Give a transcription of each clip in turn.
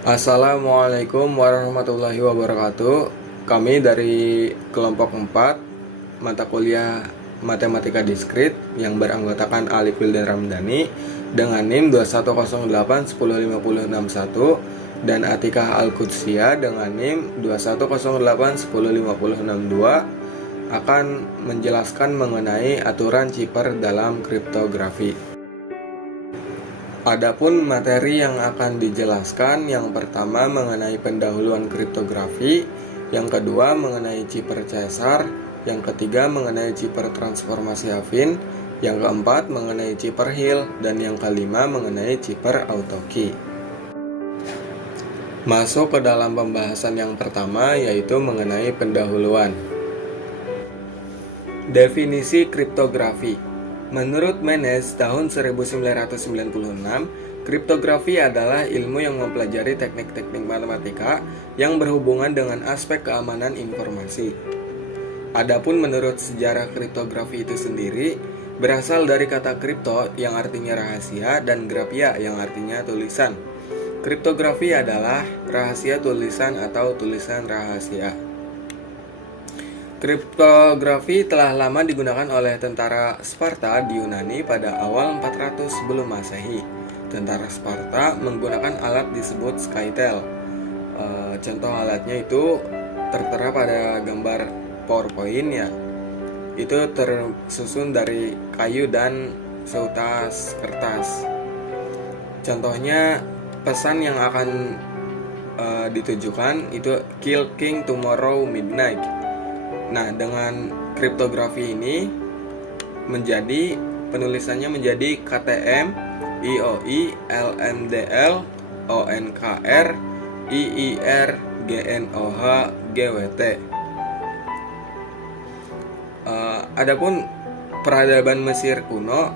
Assalamualaikum warahmatullahi wabarakatuh. Kami dari kelompok 4 mata kuliah Matematika Diskrit yang beranggotakan Alif Wildan Ramdhani dengan NIM 2108105061 dan Atikah Al-Qudsiyah dengan NIM 2108105062 akan menjelaskan mengenai aturan Cipher dalam kriptografi. Adapun materi yang akan dijelaskan, yang pertama mengenai pendahuluan kriptografi, yang kedua mengenai Cipher Caesar, yang ketiga mengenai Cipher transformasi Affine, yang keempat mengenai Cipher Hill, dan yang kelima mengenai Cipher autokey. Masuk ke dalam pembahasan yang pertama, yaitu mengenai pendahuluan. Definisi kriptografi. Menurut Menes tahun 1996, kriptografi adalah ilmu yang mempelajari teknik-teknik matematika yang berhubungan dengan aspek keamanan informasi. Adapun menurut sejarah kriptografi itu sendiri, berasal dari kata kripto yang artinya rahasia dan grafia yang artinya tulisan. Kriptografi adalah rahasia tulisan atau tulisan rahasia. Kriptografi telah lama digunakan oleh tentara Sparta di Yunani pada awal 400 sebelum Masehi. Tentara Sparta menggunakan alat disebut skytel. Contoh alatnya itu tertera pada gambar PowerPoint ya. Itu tersusun dari kayu dan seutas kertas. Contohnya pesan yang akan ditujukan itu "Kill King Tomorrow Midnight". Nah, dengan kriptografi ini penulisannya menjadi KTM, IOI, LMDL, ONKR, IIR, GNOH, GWT. Adapun peradaban Mesir kuno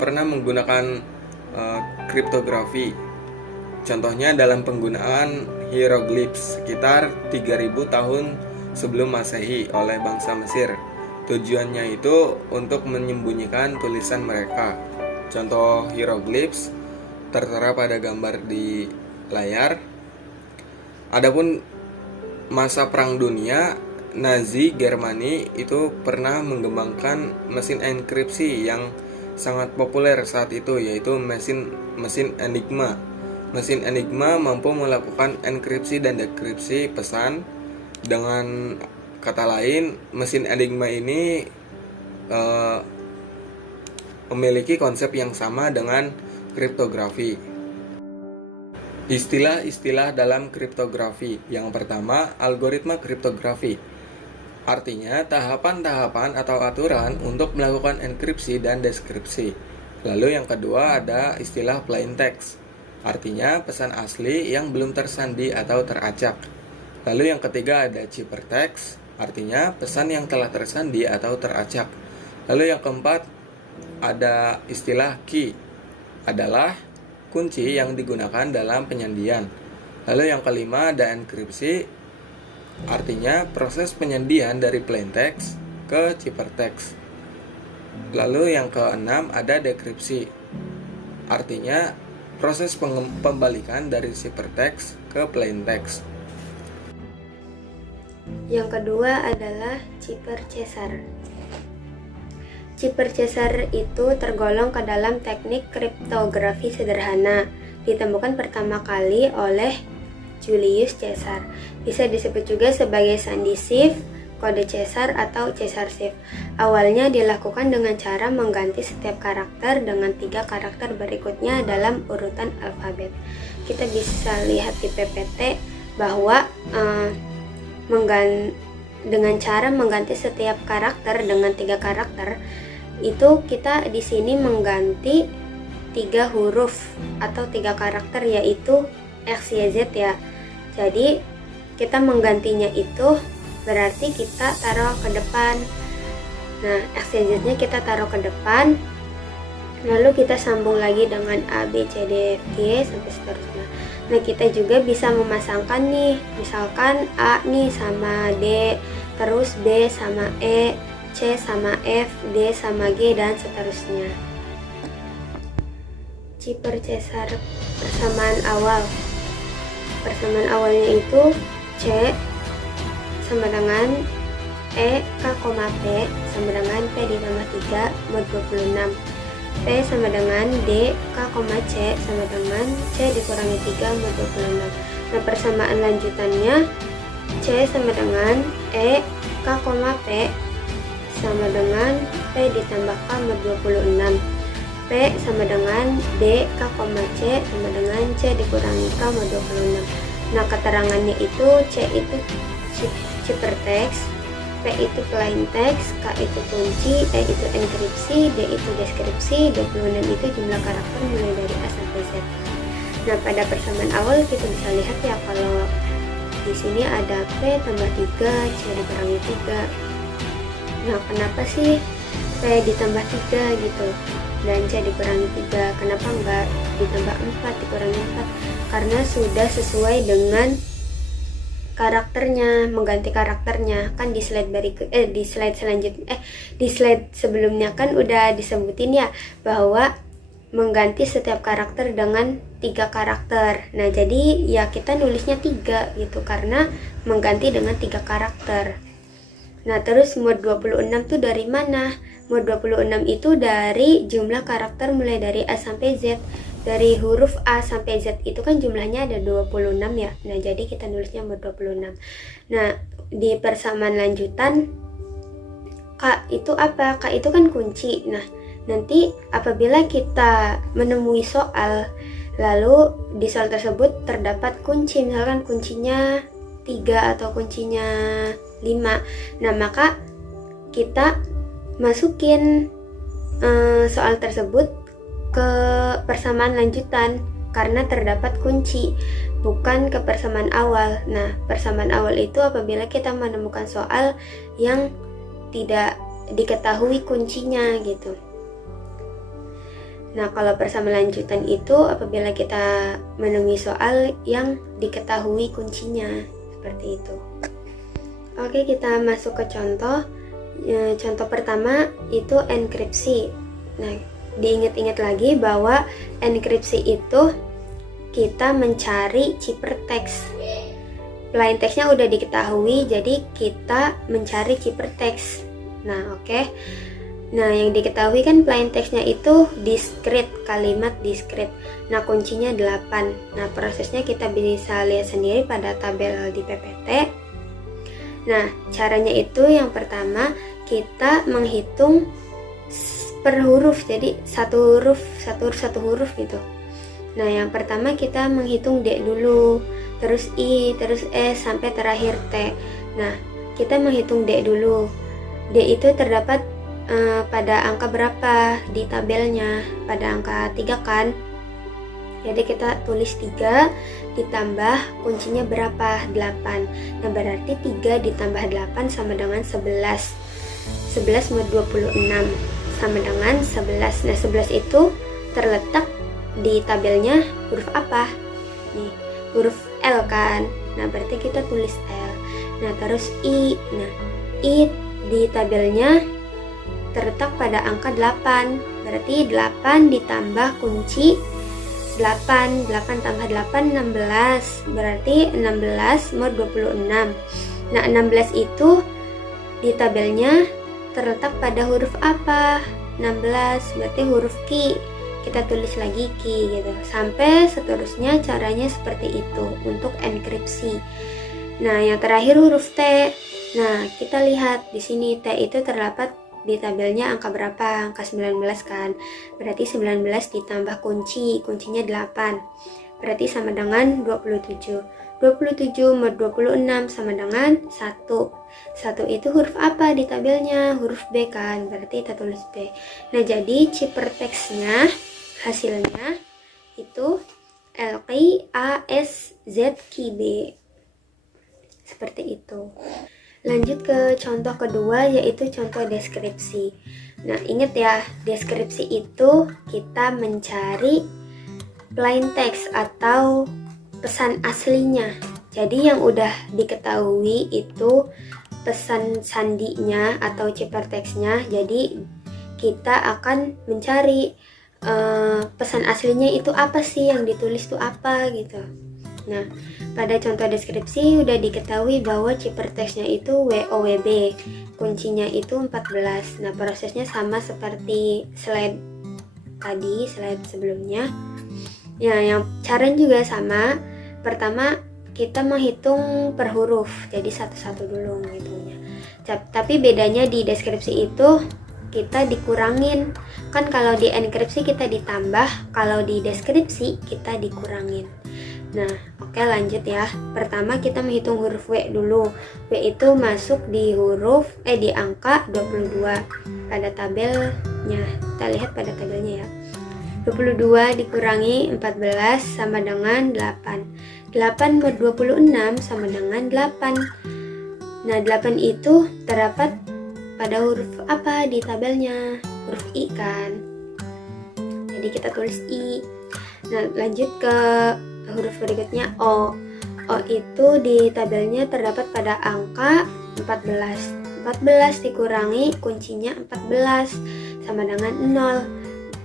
pernah menggunakan kriptografi. Contohnya dalam penggunaan hierogliphs sekitar 3000 tahun sebelum Masehi oleh bangsa Mesir. Tujuannya itu untuk menyembunyikan tulisan mereka. Contoh hierogliphs tertera pada gambar di layar. Adapun masa Perang Dunia, Nazi Germany itu pernah mengembangkan mesin enkripsi yang sangat populer saat itu, yaitu mesin Enigma. Mesin Enigma mampu melakukan enkripsi dan dekripsi pesan. Dengan kata lain, mesin Enigma ini memiliki konsep yang sama dengan kriptografi. Istilah-istilah dalam kriptografi. Yang pertama, algoritma kriptografi. Artinya, tahapan-tahapan atau aturan untuk melakukan enkripsi dan deskripsi. Lalu yang kedua ada istilah plain text. Artinya, pesan asli yang belum tersandi atau teracak. Lalu yang ketiga ada ciphertext, artinya pesan yang telah tersandi atau teracak. Lalu yang keempat ada istilah key, adalah kunci yang digunakan dalam penyandian. Lalu yang kelima ada enkripsi, artinya proses penyandian dari plain text ke ciphertext. Lalu yang keenam ada dekripsi, artinya proses pembalikan dari ciphertext ke plain text. Yang kedua adalah Cipher Caesar. Cipher Caesar itu tergolong ke dalam teknik kriptografi sederhana. Ditemukan pertama kali oleh Julius Caesar. Bisa disebut juga sebagai sandi shift, kode Caesar atau Caesar shift. Awalnya dilakukan dengan cara mengganti setiap karakter dengan 3 karakter berikutnya dalam urutan alfabet. Kita bisa lihat di PPT bahwa dengan cara mengganti setiap karakter dengan 3 karakter itu kita di sini mengganti 3 huruf atau 3 karakter, yaitu X, Y, Z ya. Jadi kita menggantinya itu berarti kita taruh ke depan. Nah, X, Y, Z nya kita taruh ke depan, lalu kita sambung lagi dengan A, B, C, D, F, G sampai seterusnya. Nah, kita juga bisa memasangkan nih, misalkan A nih sama D, terus B sama E, C sama F, D sama G, dan seterusnya. Cipher Caesar persamaan awal. persamaan awalnya itu C sama dengan E K, P sama dengan P ditambah 3 mod 26. P sama dengan D K, C sama dengan C dikurangi 3 mod 26. Nah, persamaan lanjutannya C sama dengan E K, P sama dengan P ditambah K mod 26. P sama dengan D K, C sama dengan C dikurangi K mod 26. Nah, keterangannya itu C itu ciphertext, P itu plain text, K itu kunci, E itu enkripsi, D itu deskripsi, 26 itu jumlah karakter mulai dari A sampai Z. Nah, pada persamaan awal kita bisa lihat ya, kalau di sini ada P tambah 3, C dikurangi 3. Nah, kenapa sih P ditambah 3 gitu dan C dikurangi 3? Kenapa enggak ditambah 4 dikurangi 4? Karena sudah sesuai dengan karakternya, mengganti karakternya. Kan di slide di slide selanjutnya di slide sebelumnya kan udah disebutin ya bahwa mengganti setiap karakter dengan 3 karakter. Nah, jadi ya kita nulisnya 3 gitu karena mengganti dengan 3 karakter. Nah, terus mod 26 tuh dari mana? Mod 26 itu dari jumlah karakter mulai dari A sampai Z. Dari huruf A sampai Z itu kan jumlahnya ada 26 ya. Nah, jadi kita nulisnya mod 26. Nah, di persamaan lanjutan K itu apa? K itu kan kunci. Nah, nanti apabila kita menemui soal lalu di soal tersebut terdapat kunci, misalkan kuncinya 3 atau kuncinya 5. Nah, maka kita masukin soal tersebut ke persamaan lanjutan karena terdapat kunci, bukan ke persamaan awal. Nah, persamaan awal itu apabila kita menemukan soal yang tidak diketahui kuncinya gitu. Nah, kalau persamaan lanjutan itu apabila kita menemui soal yang diketahui kuncinya, seperti itu. Oke, kita masuk ke contoh. Contoh pertama itu enkripsi. Nah, diingat-ingat lagi bahwa enkripsi itu kita mencari ciphertext. Plain textnya udah diketahui, jadi kita mencari ciphertext. Nah, oke. Nah, yang diketahui kan plain textnya itu discrete, kalimat discrete. Nah, kuncinya 8. Nah, prosesnya kita bisa lihat sendiri pada tabel di PPT. Nah, caranya itu yang pertama kita menghitung per huruf, jadi satu huruf gitu. Nah, yang pertama kita menghitung D dulu, terus I, terus E sampai terakhir T. Nah, kita menghitung D dulu. D itu terdapat pada angka berapa di tabelnya? Pada angka 3 kan? Jadi kita tulis 3 ditambah kuncinya berapa? 8. Nah, berarti 3 ditambah 8 sama dengan 11. 11 mod 26 sama dengan 11. Nah, 11 itu terletak di tabelnya huruf apa? Nih, huruf L kan? Nah, berarti kita tulis L. Nah, terus I. Nah, I di tabelnya terletak pada angka 8. Berarti 8 ditambah kunci 8. 8 tambah 8, 16. Berarti 16 mod 26. Nah, 16 itu di tabelnya terletak pada huruf apa? 16, berarti huruf Q. Kita tulis lagi Q gitu. Sampai seterusnya caranya seperti itu untuk enkripsi. Nah, yang terakhir huruf T. Nah, kita lihat di sini T itu terdapat di tabelnya angka berapa? Angka 19 kan. Berarti 19 ditambah kuncinya 8. Berarti sama dengan 27. 27 mod 26 sama dengan 1. 1 itu huruf apa di tabelnya? Huruf B kan, berarti kita tulis B. Nah, jadi ciphertextnya hasilnya itu LQASZQB. Seperti itu. Lanjut ke contoh kedua, yaitu contoh deskripsi. Nah, ingat ya, deskripsi itu kita mencari plain text atau pesan aslinya. Jadi yang udah diketahui itu pesan sandinya atau ciphertextnya. Jadi kita akan mencari pesan aslinya itu apa sih, yang ditulis itu apa gitu. Nah, pada contoh deskripsi udah diketahui bahwa ciphertextnya itu WOWB, kuncinya itu 14. Nah, prosesnya sama seperti slide sebelumnya. Ya, yang caranya juga sama. Pertama, kita menghitung per huruf, jadi satu-satu dulu menghitungnya. Tapi bedanya di deskripsi itu kita dikurangin. Kan kalau di enkripsi kita ditambah, kalau di deskripsi kita dikurangin. Nah, oke, lanjut ya. Pertama kita menghitung huruf W dulu. W itu masuk di di angka 22 pada tabelnya. Kita lihat pada tabelnya ya. 22 dikurangi 14 sama dengan 8. 8 mod 26 sama dengan 8. Nah, 8 itu terdapat pada huruf apa di tabelnya? Huruf I kan. Jadi kita tulis I. Nah, lanjut ke huruf berikutnya O. O itu di tabelnya terdapat pada angka 14. 14 dikurangi kuncinya 14 sama dengan 0.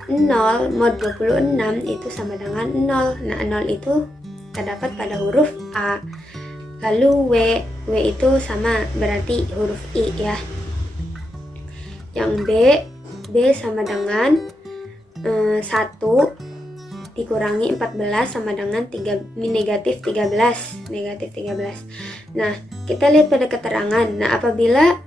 0 mod 26 itu sama dengan 0. Nah, 0 itu terdapat pada huruf A. Lalu W itu sama berarti huruf I ya. Yang B sama dengan 1 dikurangi 14 sama dengan negatif 13. Nah, kita lihat pada keterangan. Nah, apabila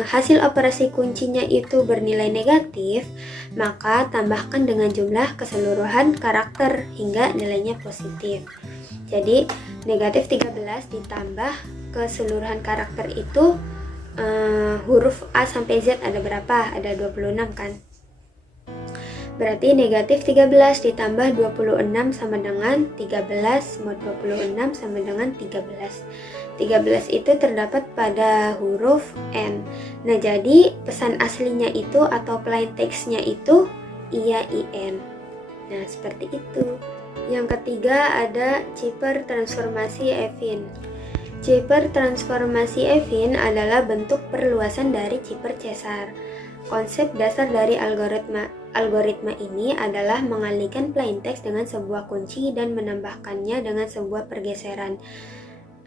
hasil operasi kuncinya itu bernilai negatif, maka tambahkan dengan jumlah keseluruhan karakter hingga nilainya positif. Jadi negatif 13 ditambah keseluruhan karakter itu huruf A sampai Z ada berapa? Ada 26 kan? Berarti negatif 13 ditambah 26 sama dengan 13 mod 26 sama dengan 13. 13 itu terdapat pada huruf N. Nah, jadi pesan aslinya itu atau plain text-nya itu iya IN. Nah, seperti itu. Yang ketiga ada Cipher transformasi Evin. Cipher transformasi Evin adalah bentuk perluasan dari Cipher Caesar. Konsep dasar dari algoritma ini adalah mengalihkan plain text dengan sebuah kunci dan menambahkannya dengan sebuah pergeseran.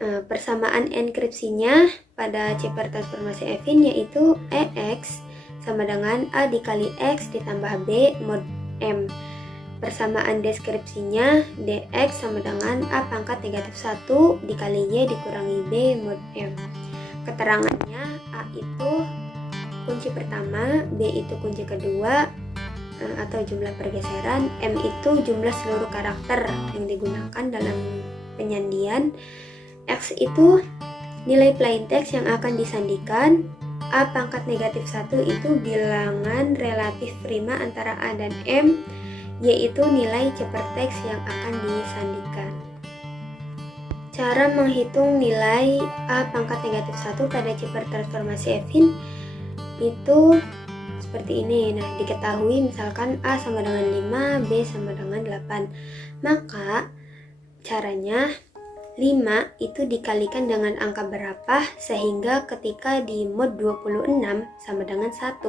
Persamaan enkripsinya pada Cipher transformasi Evin yaitu EX sama dengan A dikali X ditambah B mod M. Persamaan deskripsinya DX sama dengan A pangkat negatif 1 dikali Y dikurangi B mod M. Keterangannya A itu kunci pertama, B itu kunci kedua atau jumlah pergeseran, M itu jumlah seluruh karakter yang digunakan dalam penyandian, X itu nilai plain text yang akan disandikan, A pangkat negatif 1 itu bilangan relatif prima antara A dan M, Y itu nilai ciphertext yang akan disandikan. Cara menghitung nilai A pangkat negatif 1 pada Cipher transformasi Evin itu seperti ini. Nah, diketahui misalkan A sama dengan 5, B sama dengan 8. Maka caranya 5 itu dikalikan dengan angka berapa sehingga ketika di mod 26 sama dengan 1.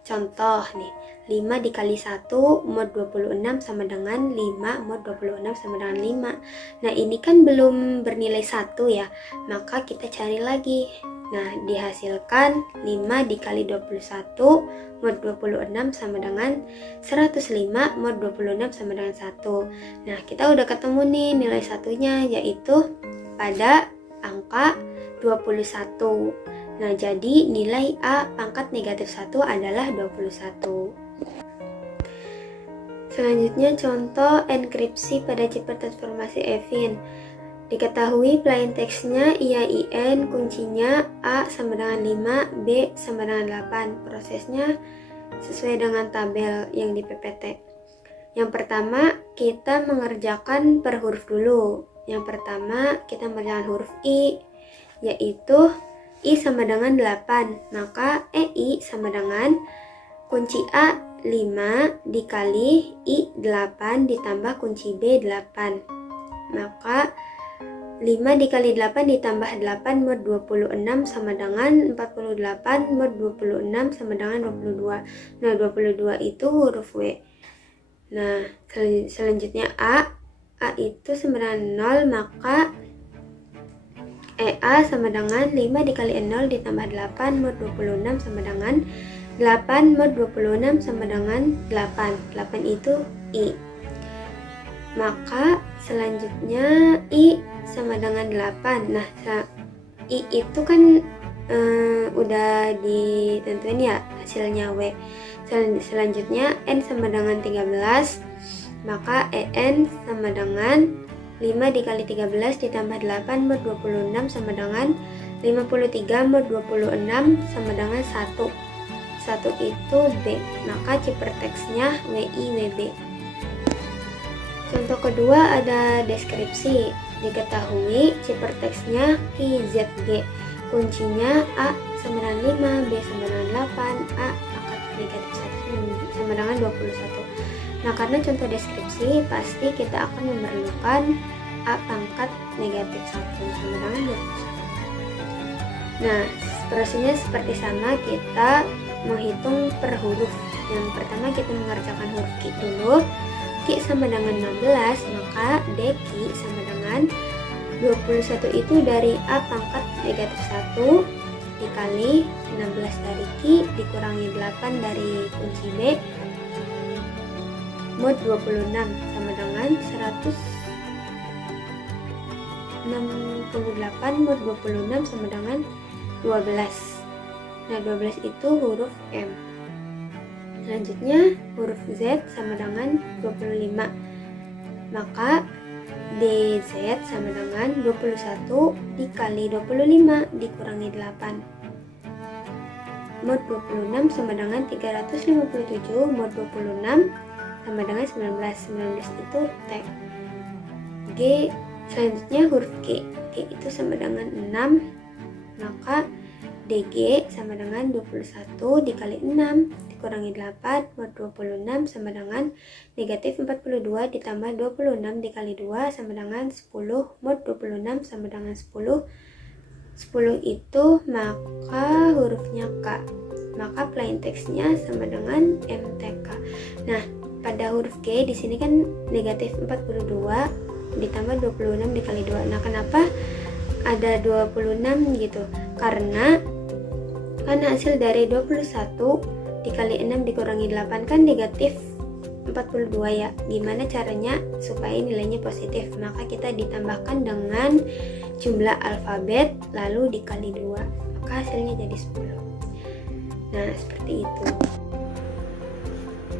Contoh nih, 5 dikali 1 mod 26 sama dengan 5 mod 26 sama dengan 5. Nah, ini kan belum bernilai 1 ya, maka kita cari lagi. Nah, dihasilkan 5 dikali 21 mod 26 sama dengan 105 mod 26 sama dengan 1. Nah, kita udah ketemu nih nilai satunya, yaitu pada angka 21. Nah, jadi nilai A pangkat negatif 1 adalah 21. Selanjutnya contoh enkripsi pada Cipher transformasi Evin. Diketahui plain text-nya IAIN, kuncinya A sama dengan 5, B sama dengan 8. Prosesnya sesuai dengan tabel yang di PPT. Yang pertama, kita mengerjakan per huruf dulu. Yang pertama, kita mengerjakan huruf I, yaitu I sama dengan 8. Maka EI sama dengan kunci A 5 dikali I 8 ditambah kunci B 8. Maka 5 dikali 8 ditambah 8 mod 26 sama dengan 48 mod 26 sama dengan 22. Nah, 22 itu huruf W. Nah, selanjutnya A A itu sama dengan 0, maka EA sama dengan 5 dikali 0 ditambah 8 mod 26 sama dengan 8 mod 26 sama dengan 8. 8 itu I. Maka selanjutnya I sama dengan 8. Nah, I itu kan udah ditentuin ya hasilnya W. Selanjutnya N sama dengan 13, maka EN sama dengan 5 dikali 13 ditambah 8 mod 26 sama dengan 53 mod 26 sama dengan 1. 1 itu B, maka ciperteksnya WI WB. Contoh kedua ada deskripsi. Diketahui ciperteksnya QZG. Kuncinya A sama dengan 5, B sama dengan 8, A pangkat negatif 1 sama dengan 21. Nah, karena contoh deskripsi, pasti kita akan memerlukan A pangkat negatif 1 sama dengan 21. Nah, prosesnya seperti sama, kita menghitung per huruf. Yang pertama kita mengerjakan huruf Q dulu. Q sama dengan 16, maka DQ sama dengan 21 itu dari A pangkat negatif 1 dikali 16 dari Q dikurangi 8 dari kunci B mod 26 sama dengan 168 mod 26 sama dengan 12. Nah, 12 itu huruf M. Selanjutnya huruf Z sama dengan 25. Maka DZ sama dengan 21 dikali 25 dikurangi 8 mod 26 sama dengan 357 mod 26 sama dengan 19. 19 itu T. G selanjutnya huruf G. G itu sama dengan 6, maka DG sama dengan 21 dikali 6 dikurangi 8 mod 26 sama dengan negatif 42 ditambah 26 dikali 2 sama dengan 10 mod 26 sama dengan 10. 10 itu maka hurufnya K, maka plain text-nya sama dengan MTK. Nah, pada huruf G di sini kan negatif 42 ditambah 26 dikali 2. Nah, kenapa ada 26 gitu? Karena kan hasil dari 21 dikali 6 dikurangi 8 kan negatif 42 ya. Gimana caranya supaya nilainya positif? Maka kita ditambahkan dengan jumlah alfabet lalu dikali 2, maka hasilnya jadi 10. Nah, seperti itu.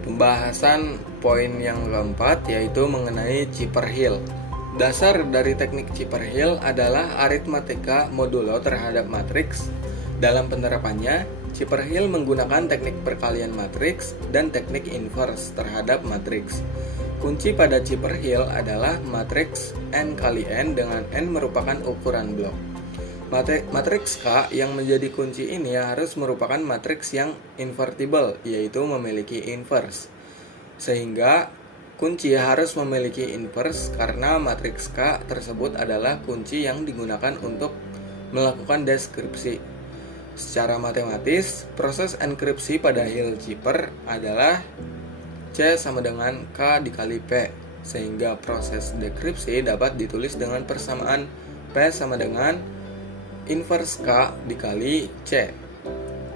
Pembahasan poin yang keempat yaitu mengenai Chipper-Hill. Dasar dari teknik Chipper-Hill adalah aritmatika modulo terhadap matriks. Dalam penerapannya, Chipper-Hill menggunakan teknik perkalian matriks dan teknik inverse terhadap matriks. Kunci pada Chipper-Hill adalah matriks n kali n dengan n merupakan ukuran blok. Matriks K yang menjadi kunci ini harus merupakan matriks yang invertible, yaitu memiliki inverse. Sehingga kunci harus memiliki inverse karena matriks K tersebut adalah kunci yang digunakan untuk melakukan deskripsi. Secara matematis, proses enkripsi pada Hill-Chipper adalah C sama dengan K dikali P, sehingga proses dekripsi dapat ditulis dengan persamaan P sama dengan inverse K dikali C.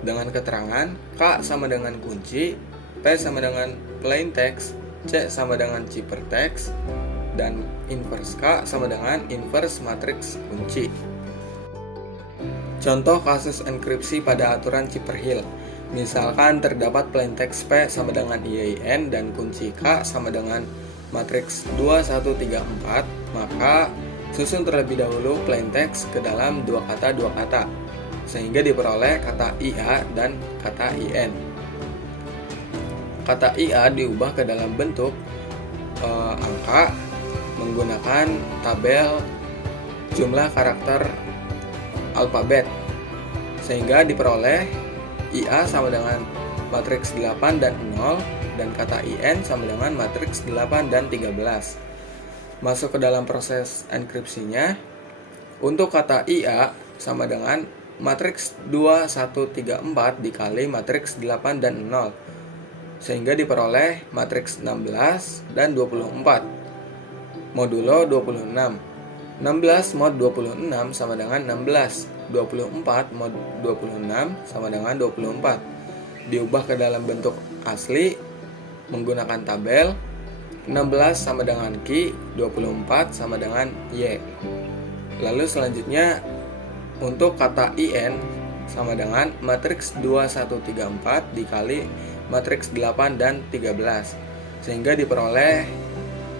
Dengan keterangan K sama dengan kunci, P sama dengan plain text, C sama dengan Chipper text, dan inverse K sama dengan inverse matriks kunci. Contoh kasus enkripsi pada aturan Chipper-Hill. Misalkan terdapat plain text P sama dengan IAIN dan kunci K sama dengan matriks 2, 1, 3, 4, maka susun terlebih dahulu plain text ke dalam dua kata, sehingga diperoleh kata IA dan kata IN. Kata IA diubah ke dalam bentuk angka menggunakan tabel jumlah karakter alfabet, sehingga diperoleh IA sama dengan matriks 8 dan 0 dan kata IN sama dengan matriks 8 dan 13. Masuk ke dalam proses enkripsinya. Untuk kata IA sama dengan matriks 2, 1, 3, 4 dikali matriks 8 dan 0, sehingga diperoleh matriks 16 dan 24. modulo 26. 16 mod 26 sama dengan 16. 24 mod 26 sama dengan 24. Diubah ke dalam bentuk asli menggunakan tabel. 16 sama dengan Q, 24 sama dengan Y. Lalu selanjutnya untuk kata IN sama dengan matriks 2134 dikali matriks 8 dan 13, sehingga diperoleh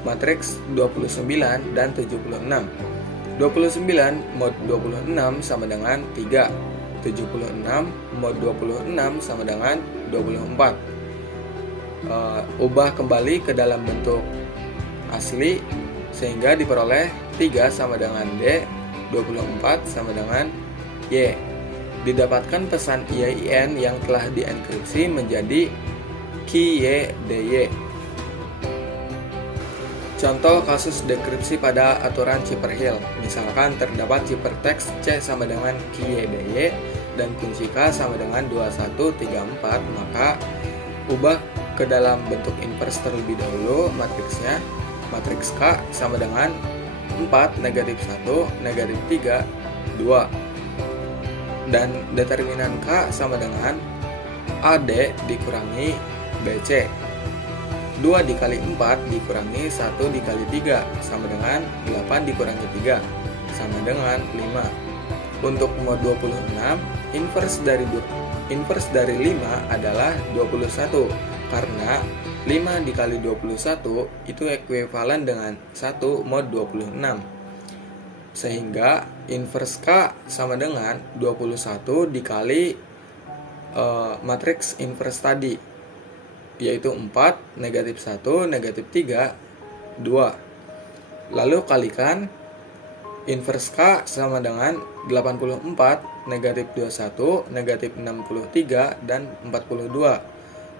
matriks 29 dan 76. 29 mod 26 sama dengan 3. 76 mod 26 sama dengan 24. Ubah kembali ke dalam bentuk asli sehingga diperoleh 3 sama dengan D, 24 sama dengan Y. Didapatkan pesan IAIN yang telah dienkripsi menjadi QYDY. Contoh kasus dekripsi pada aturan Chipperhill. Misalkan terdapat ciphertext C sama dengan QYDY dan kunci K sama dengan 2134, maka ubah ke dalam bentuk inverse terlebih dahulu matriksnya. Matriks K sama dengan 4, negatif 1, negatif 3, 2. Dan determinan K sama dengan AD dikurangi BC. 2 dikali 4 dikurangi 1 dikali 3 sama dengan 8 dikurangi 3 sama dengan 5. Untuk mod 26, inverse dari 5 adalah 21, karena 5 dikali 21 itu ekuivalen dengan 1 mod 26. Sehingga inverse K sama dengan 21 dikali matriks inverse tadi, yaitu 4, negatif 1, negatif 3, 2. Lalu kalikan inverse K sama dengan 84, negatif 21, negatif 63, dan 42,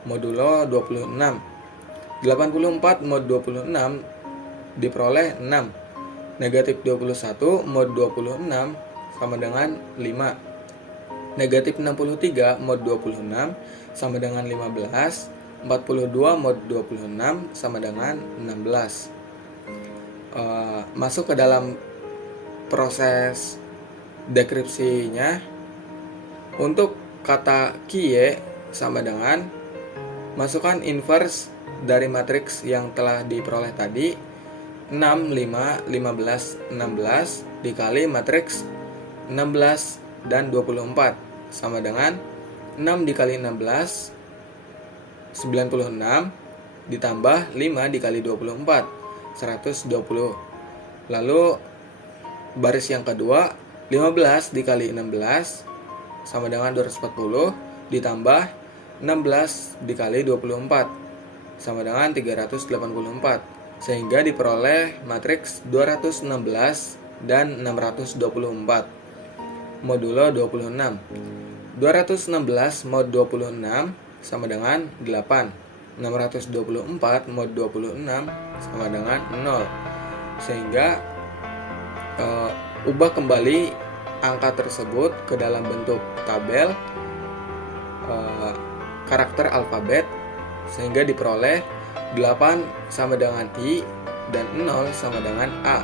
modulo 26. 84 mod 26 diperoleh 6. Negatif 21 mod 26 sama dengan 5. Negatif 63 mod 26 sama dengan 15. 42 mod 26 sama dengan 16. Masuk ke dalam proses dekripsinya. Untuk kata QY sama dengan masukkan inverse dari matriks yang telah diperoleh tadi, 6, 5, 15, 16 dikali matriks 16 dan 24 sama dengan 6 dikali 16, 96 ditambah 5 dikali 24, 120. Lalu baris yang kedua, 15 dikali 16 sama dengan 240 ditambah 16 dikali 24 sama dengan 384, sehingga diperoleh matriks 216 dan 624. Modulo 26. 216 mod 26 sama dengan 8. 624 mod 26 sama dengan 0. Sehingga ubah kembali angka tersebut ke dalam bentuk tabel karakter alfabet, sehingga diperoleh 8 sama dengan I dan 0 sama dengan A.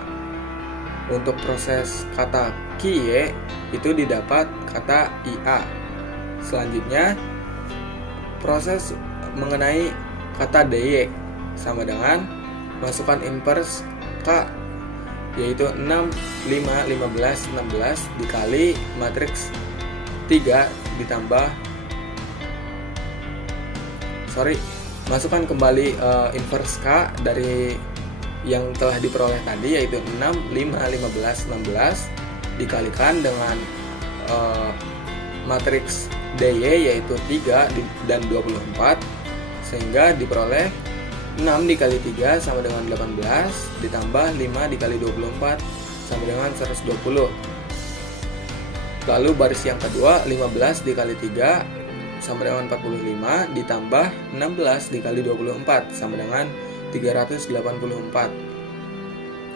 Untuk proses kata QY itu didapat kata IA. Selanjutnya proses mengenai kata DY sama dengan masukkan inverse K, yaitu 6, 5, 15, 16 dikali matriks 3 ditambah masukkan kembali inverse K dari yang telah diperoleh tadi, yaitu 6, 5, 15, 16 dikalikan dengan matriks DY yaitu 3 dan 24, sehingga diperoleh 6 dikali 3 sama dengan 18 ditambah 5 dikali 24 sama dengan 120. Lalu baris yang kedua, 15 dikali 3 sama dengan 45 ditambah 16 dikali 24 sama dengan 384,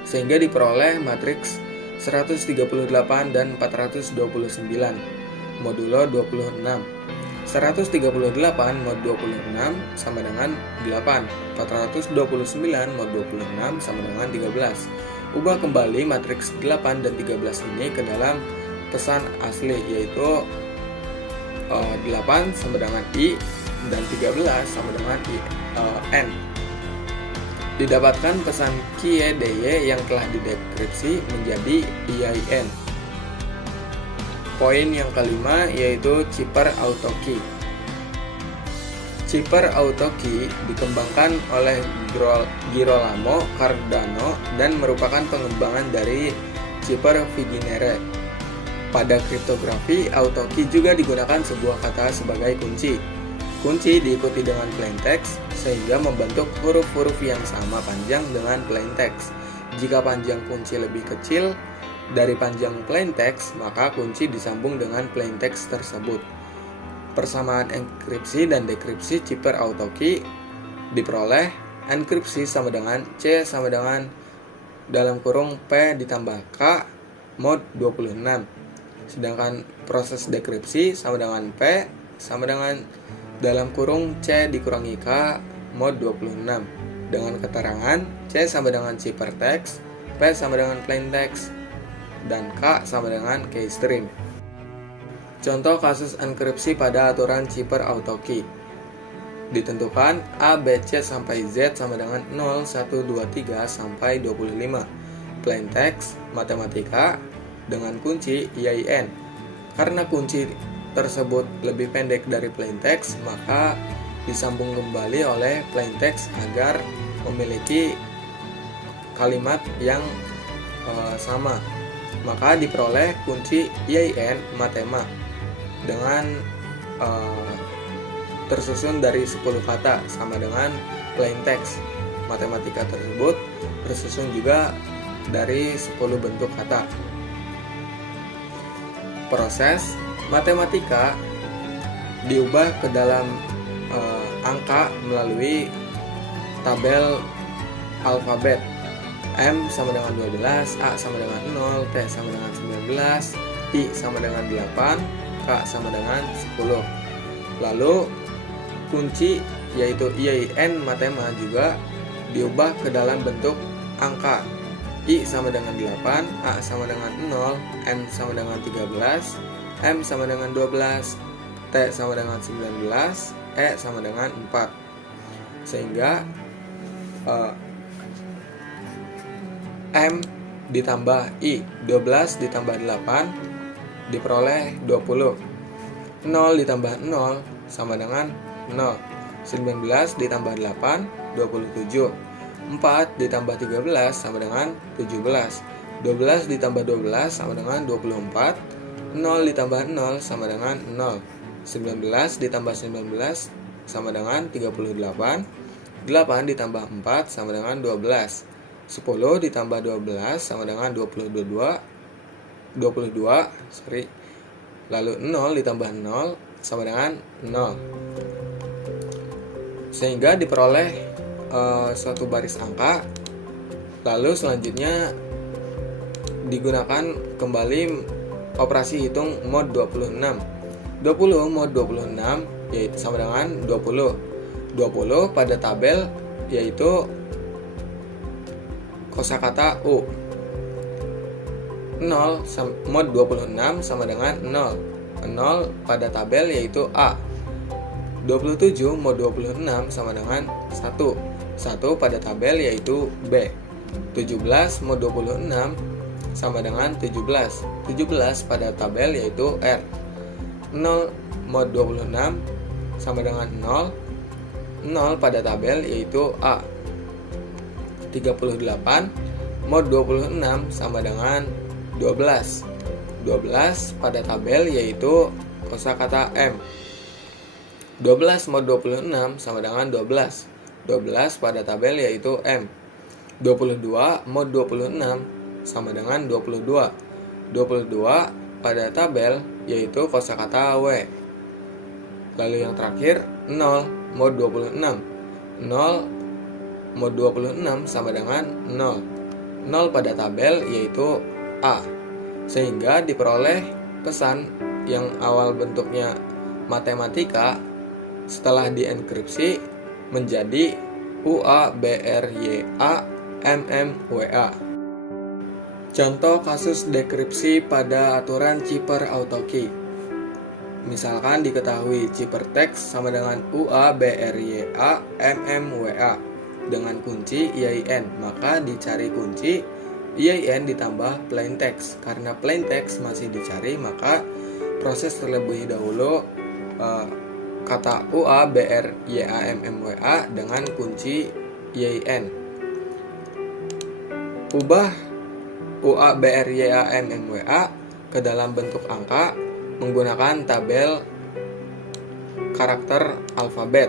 sehingga diperoleh matriks 138 dan 429, modulo 26. 138 mod 26 sama dengan 8. 429 mod 26 sama dengan 13. Ubah kembali matriks 8 dan 13 ini ke dalam pesan asli, yaitu 8 sama dengan I dan 13 sama dengan N. Didapatkan pesan QEDY yang telah didekripsi menjadi IAIN. Poin yang kelima yaitu Chipper Auto Key. Chipper Auto Key dikembangkan oleh Girolamo Cardano dan merupakan pengembangan dari Chipper Viginere. Pada kriptografi, auto key juga digunakan sebuah kata sebagai kunci. Kunci diikuti dengan plaintext sehingga membentuk huruf-huruf yang sama panjang dengan plaintext. Jika panjang kunci lebih kecil dari panjang plaintext, maka kunci disambung dengan plaintext tersebut. Persamaan enkripsi dan dekripsi Chipper Auto Key diperoleh enkripsi sama dengan C sama dengan dalam kurung P ditambah K mod 26. Sedangkan proses dekripsi sama dengan P sama dengan dalam kurung C dikurangi K mod 26 dengan keterangan C sama dengan ciphertext, P sama dengan plaintext, dan K sama dengan keystream. Contoh kasus enkripsi pada aturan Chipper Auto Key. Ditentukan A, B, C sampai Z sama dengan 0, 1, 2, 3 sampai 25. Plaintext, matematika, dengan kunci IAIN. Karena kunci tersebut lebih pendek dari plaintext, maka disambung kembali oleh plaintext agar memiliki kalimat yang sama. Maka diperoleh kunci IAIN matema dengan tersusun dari 10 kata sama dengan plaintext. Matematika tersebut tersusun juga dari 10 bentuk kata. Proses matematika diubah ke dalam angka melalui tabel alfabet. M sama dengan 12, A sama dengan 0, T sama dengan 19, I sama dengan 8, K sama dengan 10. Lalu kunci yaitu IAIN matema juga diubah ke dalam bentuk angka. I sama dengan 8, A sama dengan 0, N sama dengan 13, M sama dengan 12, T sama dengan 19, E sama dengan 4. Sehingga M ditambah I, 12 ditambah 8 diperoleh 20. 0 ditambah 0 sama dengan 0. 19 ditambah 8, 27. 4 ditambah 13 sama dengan 17. 12 ditambah 12 sama dengan 24. 0 ditambah 0 sama dengan 0. 19 ditambah 19 sama dengan 38. 8 ditambah 4 sama dengan 12. 10 ditambah 12 sama dengan 22. Lalu 0 ditambah 0 sama dengan 0. Sehingga diperoleh suatu baris angka. Lalu selanjutnya digunakan kembali operasi hitung mod 26. 20 mod 26 yaitu sama dengan 20. 20 pada tabel yaitu kosakata U. 0 mod 26 sama dengan 0. 0 pada tabel yaitu A. 27 mod 26 sama dengan 1. 1 pada tabel yaitu B. 17 mod 26 sama dengan 17. 17 pada tabel yaitu R. 0 mod 26 sama dengan 0. 0 pada tabel yaitu A. 38 mod 26 sama dengan 12. 12 pada tabel yaitu kosakata M. 12 mod 26 sama dengan 12. 12 pada tabel yaitu M. 22 mod 26 sama dengan 22. 22 pada tabel yaitu kosakata W. Lalu yang terakhir 0 mod 26. 0 mod 26 sama dengan 0. 0 pada tabel yaitu A. Sehingga diperoleh pesan yang awal bentuknya matematika setelah dienkripsi menjadi UABRYA-MMWA. Contoh kasus dekripsi pada aturan Cipher AutoKey. Misalkan diketahui ciphertext sama dengan UABRYA-MMWA dengan kunci IAIN, maka dicari kunci IAIN ditambah plaintext. Karena plaintext masih dicari, maka proses terlebih dahulu kata UABRYA-MMWA dengan kunci IAIN. Ubah UABRYA-MMWA ke dalam bentuk angka menggunakan tabel karakter alfabet,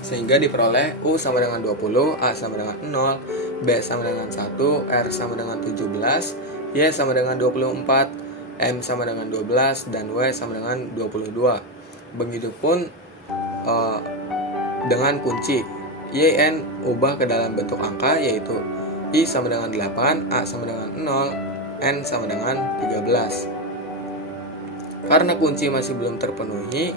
sehingga diperoleh U sama dengan 20, A sama dengan 0, B sama dengan 1, R sama dengan 17, Y sama dengan 24, M sama dengan 12, dan W sama dengan 22. Begitupun dengan kunci YN ubah ke dalam bentuk angka, yaitu I sama dengan 8, A sama dengan 0, N sama dengan 13. Karena kunci masih belum terpenuhi,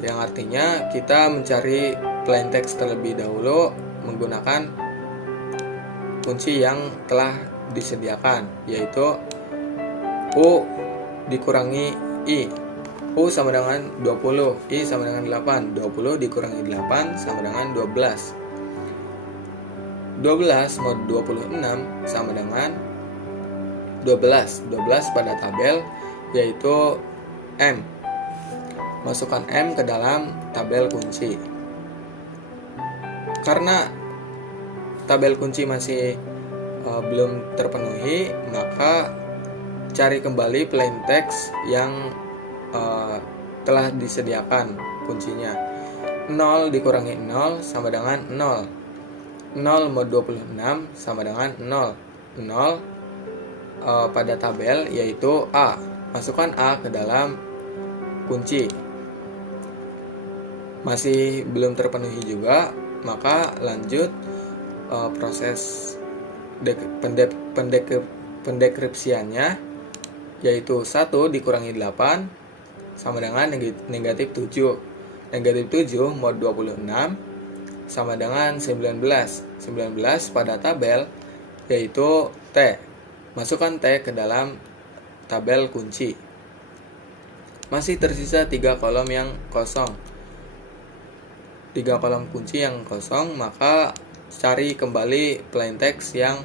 yang artinya kita mencari plaintext terlebih dahulu menggunakan kunci yang telah disediakan, yaitu U dikurangi I. U sama dengan 20, I sama dengan 8. 20 dikurangi 8 sama dengan 12. 12 mod 26 sama dengan 12. 12 pada tabel yaitu M. Masukkan M ke dalam tabel kunci. Karena tabel kunci masih belum terpenuhi, maka cari kembali plaintext yang telah disediakan kuncinya. 0 dikurangi 0 sama dengan 0. 0 mod 26 sama dengan 0. 0 pada tabel yaitu A. Masukkan A ke dalam kunci. Masih belum terpenuhi juga, maka lanjut proses pendekripsiannya, yaitu 1 dikurangi 8 sama dengan negatif 7. Negatif 7 mod 26 sama dengan 19. 19 pada tabel yaitu T. Masukkan T ke dalam tabel kunci. Masih tersisa 3 kolom yang kosong. 3 kolom kunci yang kosong, maka cari kembali plaintext yang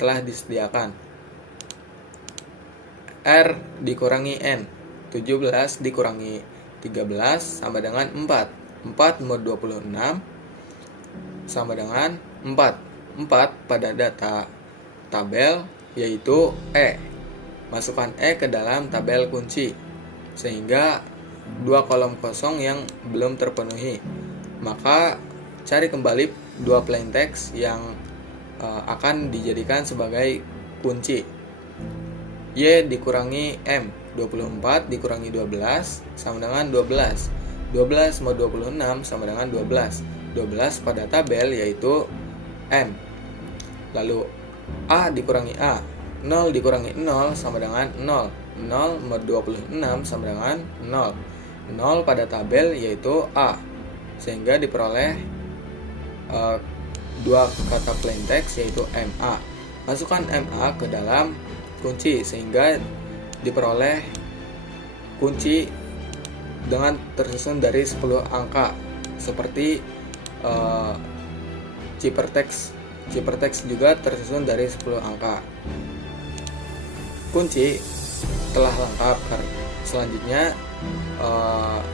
telah disediakan. R dikurangi N. 17 dikurangi 13 sama dengan 4. 4 mod 26 sama dengan 4. 4 pada data tabel yaitu E. Masukkan E ke dalam tabel kunci, sehingga 2 kolom kosong yang belum terpenuhi. Maka cari kembali 2 plaintext yang akan dijadikan sebagai kunci. Y dikurangi M. 24 dikurangi 12 sama dengan 12. 12 mod 26 sama dengan 12. 12 pada tabel yaitu M. Lalu A dikurangi A. 0 dikurangi 0 sama dengan 0. 0 mod 26 sama dengan 0. 0 pada tabel yaitu A. Sehingga diperoleh 2 kata plaintext yaitu MA. Masukkan MA ke dalam kunci sehingga diperoleh kunci dengan tersusun dari 10 angka seperti ciphertext. Ciphertext juga tersusun dari 10 angka. Kunci telah lengkap. Selanjutnya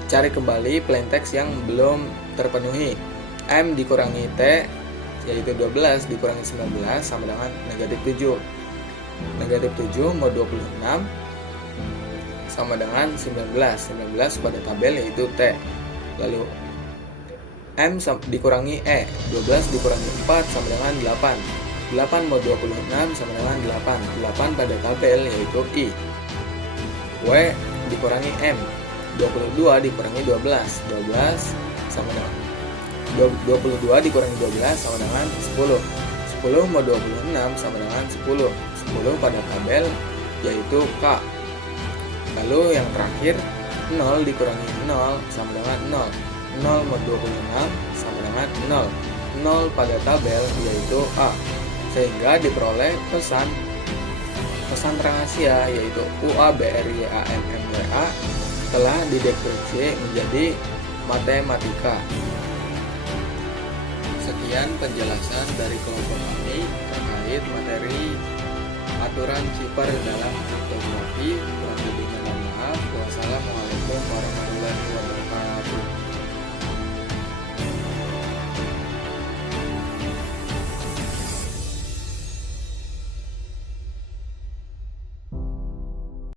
cari kembali plaintext yang belum terpenuhi. M dikurangi T yaitu 12 dikurangi 19 sama dengan negatif 7. Negatif 7 mod 26 sama dengan 19. 19 pada tabel yaitu T. Lalu M dikurangi E. 12 dikurangi 4 sama dengan 8. 8 mod 26 sama dengan 8. 8 pada tabel yaitu I. W dikurangi M. 22 dikurangi 12. 12 sama dengan 22 dikurangi 12 sama dengan 10. 10 mod 26 sama dengan 10. 10 pada tabel yaitu K. Lalu yang terakhir, 0 dikurangi 0 sama dengan 0. 0 mod 26 sama dengan 0. 0 pada tabel yaitu A. Sehingga diperoleh pesan rahasia yaitu UABRYAMMWA telah didekripsi menjadi matematika. Sekian penjelasan dari kelompok kami terkait materi aturan shipper dalam kriptografi. Kurang lebihnya mohon maaf. Wassalamualaikum warahmatullahi wabarakatuh.